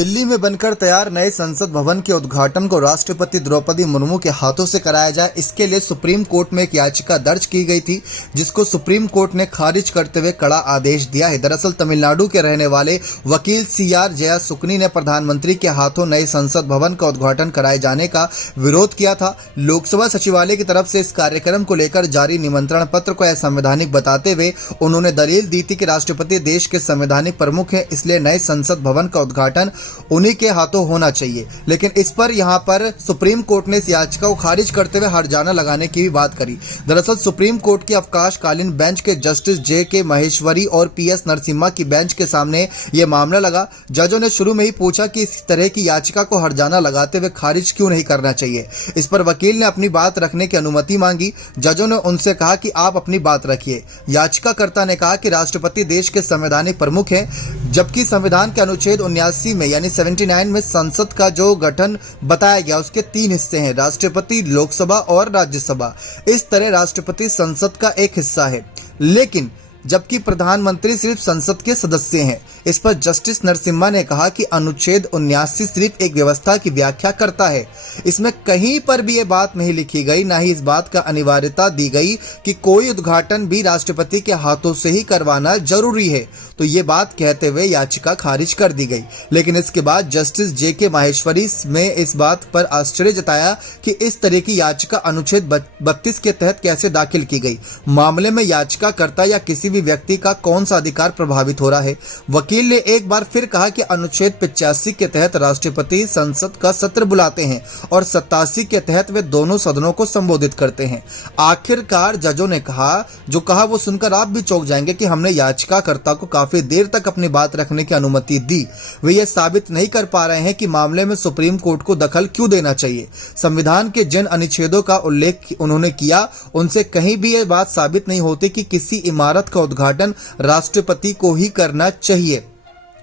दिल्ली में बनकर तैयार नए संसद भवन के उद्घाटन को राष्ट्रपति द्रौपदी मुर्मू के हाथों से कराया जाए, इसके लिए सुप्रीम कोर्ट में एक याचिका दर्ज की गई थी, जिसको सुप्रीम कोर्ट ने खारिज करते हुए कड़ा आदेश दिया है। दरअसल तमिलनाडु के रहने वाले वकील सीआर जयासुकनी ने प्रधानमंत्री के हाथों नए संसद भवन का उद्घाटन कराए जाने का विरोध किया था। लोकसभा सचिवालय की तरफ से इस कार्यक्रम को लेकर जारी निमंत्रण पत्र को असंवैधानिक बताते हुए उन्होंने दलील दी थी कि राष्ट्रपति देश के संवैधानिक प्रमुख है, इसलिए नए संसद भवन का उद्घाटन उन्हीं के हाथों होना चाहिए। लेकिन इस पर यहां पर सुप्रीम कोर्ट ने इस याचिका को खारिज करते हुए हर्जाना लगाने की भी बात करी। दरअसल सुप्रीम कोर्ट की अवकाशकालीन बेंच के जस्टिस जे.के. महेश्वरी और पी.एस. नरसिम्हा की बेंच के सामने यह मामला लगा। जजों ने शुरू में ही पूछा कि इस तरह की याचिका को हर्जाना लगाते हुए खारिज क्यों नहीं करना चाहिए। इस पर वकील ने अपनी बात रखने की अनुमति मांगी। जजों ने उनसे कहा कि आप अपनी बात रखिए। याचिकाकर्ता ने कहा कि राष्ट्रपति देश के संवैधानिक प्रमुख हैं, जबकि संविधान के अनुच्छेद 79 में यानी 79 में संसद का जो गठन बताया गया उसके 3 हिस्से हैं, राष्ट्रपति, लोकसभा और राज्यसभा। इस तरह राष्ट्रपति संसद का एक हिस्सा है, लेकिन जबकि प्रधानमंत्री सिर्फ संसद के सदस्य हैं। इस पर जस्टिस नरसिम्हा ने कहा कि अनुच्छेद 79 सिर्फ एक व्यवस्था की व्याख्या करता है। इसमें कहीं पर भी ये बात नहीं लिखी गई, ना ही इस बात का अनिवार्यता दी गई कि कोई उद्घाटन भी राष्ट्रपति के हाथों से ही करवाना जरूरी है। तो ये बात कहते हुए याचिका खारिज कर दी गई। लेकिन इसके बाद जस्टिस जे.के. माहेश्वरी ने इस बात पर आश्चर्य जताया कि इस तरह की याचिका अनुच्छेद 32 के तहत कैसे दाखिल की गई। मामले में याचिकाकर्ता या किसी भी व्यक्ति का कौन सा अधिकार प्रभावित हो रहा है। वकील ने एक बार फिर कहा कि अनुच्छेद 85 के तहत राष्ट्रपति संसद का सत्र बुलाते हैं और 87 के तहत वे दोनों सदनों को संबोधित करते हैं। आखिरकार जजों ने कहा वो सुनकर आप भी चौंक जाएंगे कि हमने याचिकाकर्ता को काफी देर तक अपनी बात रखने की अनुमति दी। वे ये साबित नहीं कर पा रहे हैं कि मामले में सुप्रीम कोर्ट को दखल क्यों देना चाहिए। संविधान के जिन अनुच्छेदों का उल्लेख उन्होंने किया, उनसे कहीं भी ये बात साबित नहीं होती कि किसी इमारत का उद्घाटन राष्ट्रपति को ही करना चाहिए।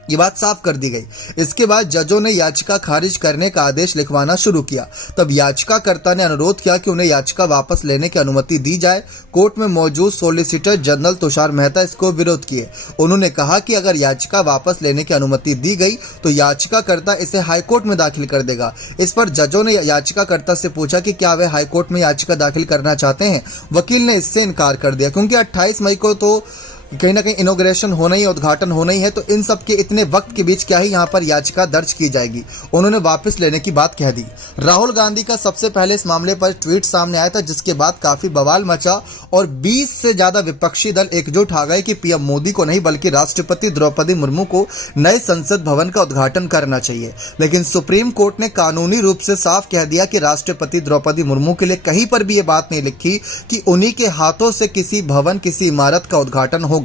ये बात साफ कर दी गई। इसके बाद जजों ने याचिका खारिज करने का आदेश लिखवाना शुरू किया। तब याचिकाकर्ता ने अनुरोध किया कि उन्हें याचिका वापस लेने की अनुमति दी जाए। कोर्ट में मौजूद सॉलिसिटर जनरल तुषार मेहता इसको विरोध किए। उन्होंने कहा कि अगर याचिका वापस लेने की अनुमति दी गई तो याचिकाकर्ता इसे हाईकोर्ट में दाखिल कर देगा। इस पर जजों ने याचिकाकर्ता से पूछा कि क्या वे हाईकोर्ट में याचिका दाखिल करना चाहते हैं। वकील ने इससे इनकार कर दिया, क्योंकि 28 मई को तो कहीं ना कहीं इनॉग्रेशन होना ही, उद्घाटन होना ही है, तो इन सब के इतने वक्त के बीच क्या ही यहाँ पर याचिका दर्ज की जाएगी। उन्होंने वापस लेने की बात कह दी। राहुल गांधी का सबसे पहले इस मामले पर ट्वीट सामने आया था, जिसके बाद काफी बवाल मचा और 20 से ज्यादा विपक्षी दल एकजुट आ गए कि पीएम मोदी को नहीं बल्कि राष्ट्रपति द्रौपदी मुर्मू को नए संसद भवन का उद्घाटन करना चाहिए। लेकिन सुप्रीम कोर्ट ने कानूनी रूप से साफ कह दिया कि राष्ट्रपति द्रौपदी मुर्मू के लिए कहीं पर भी ये बात नहीं लिखी कि उन्हीं के हाथों से किसी भवन, किसी इमारत का उद्घाटन होगा।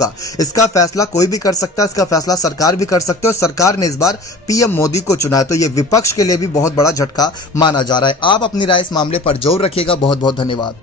इसका फैसला कोई भी कर सकता है, इसका फैसला सरकार भी कर सकती है और सरकार ने इस बार पीएम मोदी को चुना है। तो ये विपक्ष के लिए भी बहुत बड़ा झटका माना जा रहा है। आप अपनी राय इस मामले पर जरूर रखिएगा। बहुत बहुत धन्यवाद।